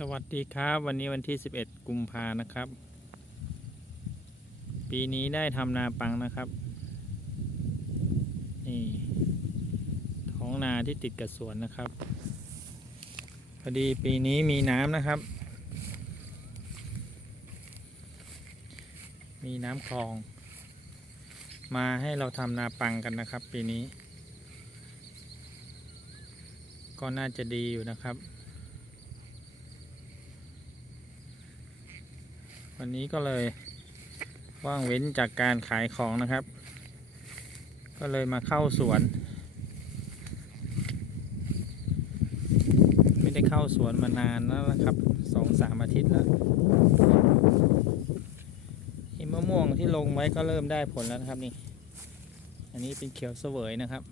สวัสดีครับวันนี้วันที่ 11 กุมภานะครับ ปีนี้ได้ทำนาปังนะครับนี่ท้องนาที่ติดกับสวนนะครับพอดีปีนี้มีน้ำนะครับ มีน้ำคลอง มาให้เราทำนาปังกันนะครับ ปีนี้ ก็น่าจะดีอยู่นะครับ วันนี้ก็เลยว่างเว้นจากการขายของนะครับ ก็เลยมาเข้าสวน ไม่ได้เข้าสวนมานานแล้วนะครับสองสามอาทิตย์แล้วไอ้มะม่วงที่ลงไว้ก็เริ่มได้ผลแล้วนะครับนี่ อันนี้เป็นเขียวเสวยนะครับ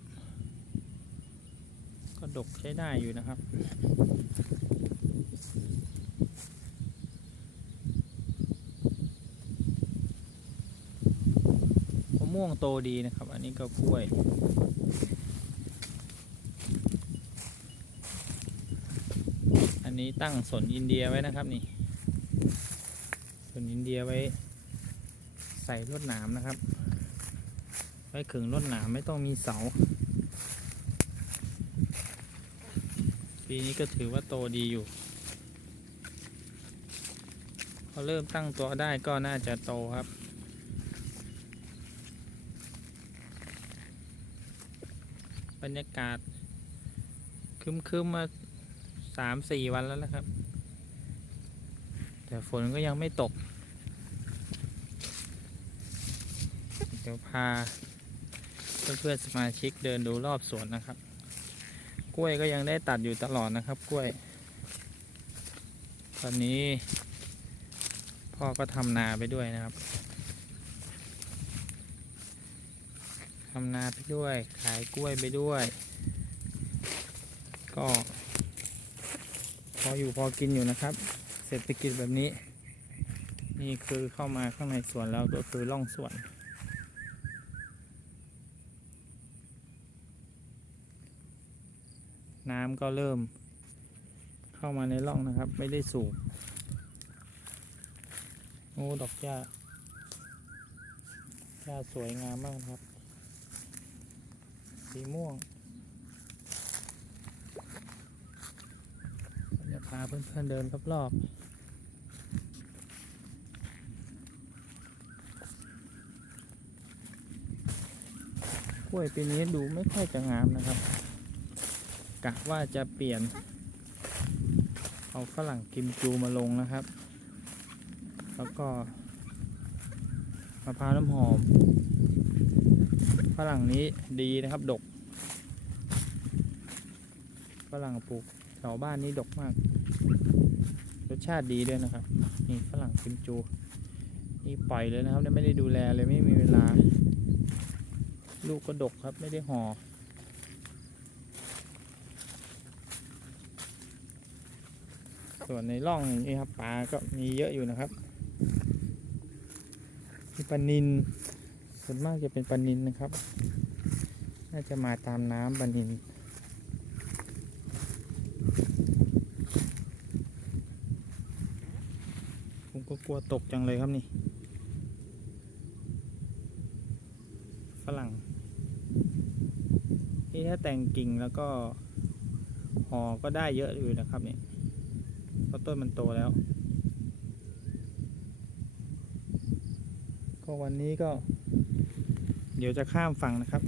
ก็ดกใช้ได้อยู่นะครับ ม่วงโตดีนะครับ อันนี้ก็กล้วย อันนี้ตั้งสนอินเดียไว้นะครับนี่สนอินเดียไว้ ใส่ลวดหนามนะครับ ไว้ขึงลวดหนามไม่ต้องมีเสา ปีนี้ก็ถือว่าโตดีอยู่ พอเริ่มตั้งตัวได้ก็น่าจะโตครับ บรรยากาศคึมๆมาสามสี่วันแล้วนะครับ แต่ฝนก็ยังไม่ตก เดี๋ยวพา เพื่อนๆสมาชิกเดินดูรอบสวนนะครับ กล้วยก็ยังได้ตัดอยู่ตลอดนะครับ กล้วย ตอนนี้ พ่อก็ทำนาไปด้วยนะครับ ทำนาไปด้วย ขายกล้วยไปด้วย ก็ พออยู่พอกินอยู่นะครับ เศรษฐกิจแบบนี้ นี่คือเข้ามาข้างในสวนแล้วก็คือร่องสวน น้ำก็เริ่ม เข้ามาในร่องนะครับ ไม่ได้สูบโอ้ดอกหญ้าหญ้าสวยงามมากครับ สีม่วงเดี๋ยวพาเพื่อนๆเดินรอบๆกล้วยปีนี้ดูไม่ค่อยจะงามนะครับ กะว่าจะเปลี่ยน เอาฝรั่งกิมจูมาลงนะครับ แล้วก็มะพร้าวน้ำหอม ฝรั่งนี้ดีนะครับ ดก ฝรั่งปลูกแถวบ้านนี้ดกมาก รสชาติดีด้วยนะครับ นี่ฝรั่งกิมจู นี่ปล่อยเลยนะครับ ไม่ได้ดูแลเลยไม่มีเวลา ลูกก็ดกครับ ไม่ได้ห่อส่วนในร่องนี่ครับปลาก็มีเยอะอยู่นะครับมีปลานิน ส่วนมากจะเป็นปลานินนะครับ น่าจะมาตามน้ำปลานินผมก็กลัวตกจังเลยครับนี่ ฝรั่ง นี่ถ้าแต่งกิ่งแล้วก็ห่อก็ได้เยอะอยู่นะครับเนี่ยเพราะต้นมันโตแล้ว ก็วันนี้ก็ เดี๋ยวจะข้ามฝั่งนะครับ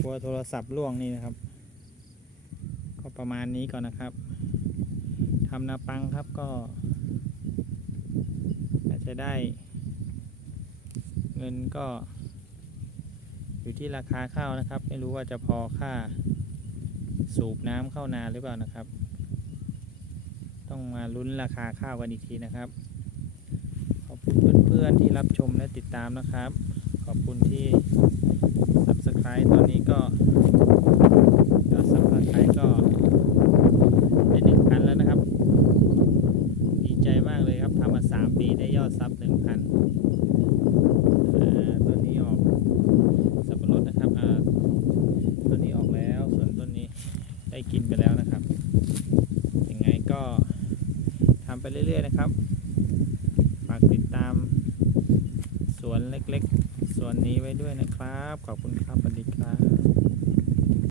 กลัวโทรศัพท์ล่วงนี่นะครับ ก็ประมาณนี้ก่อนนะครับทำนาปังครับก็อาจจะได้ เงินก็ อยู่ที่ราคาข้าวนะครับ ไม่รู้ว่าจะพอค่า สูบน้ำเข้านาหรือเปล่านะครับ ต้องมาลุ้นราคาข้าวกันอีกทีนะครับ ขอบคุณเพื่อนๆที่รับชมและติดตามนะครับ ขอบคุณที่ subscribe ตอนนี้ก็ยอด subscribe ก็ได้หนึ่งพันแล้วนะครับ ดีใจมากเลยครับทำมาสามปีได้ยอดซับหนึ่งพันต้นนี้ออกสับปะรดนะครับต้นนี้ออกแล้วส่วนต้นนี้ได้กินไปแล้วนะครับยังไงก็ทำไปเรื่อย ๆ นะครับฝากติดตามสวนเล็ก ๆ ส่วนนี้ไว้ด้วยนะครับ ขอบคุณครับสวัสดีครับ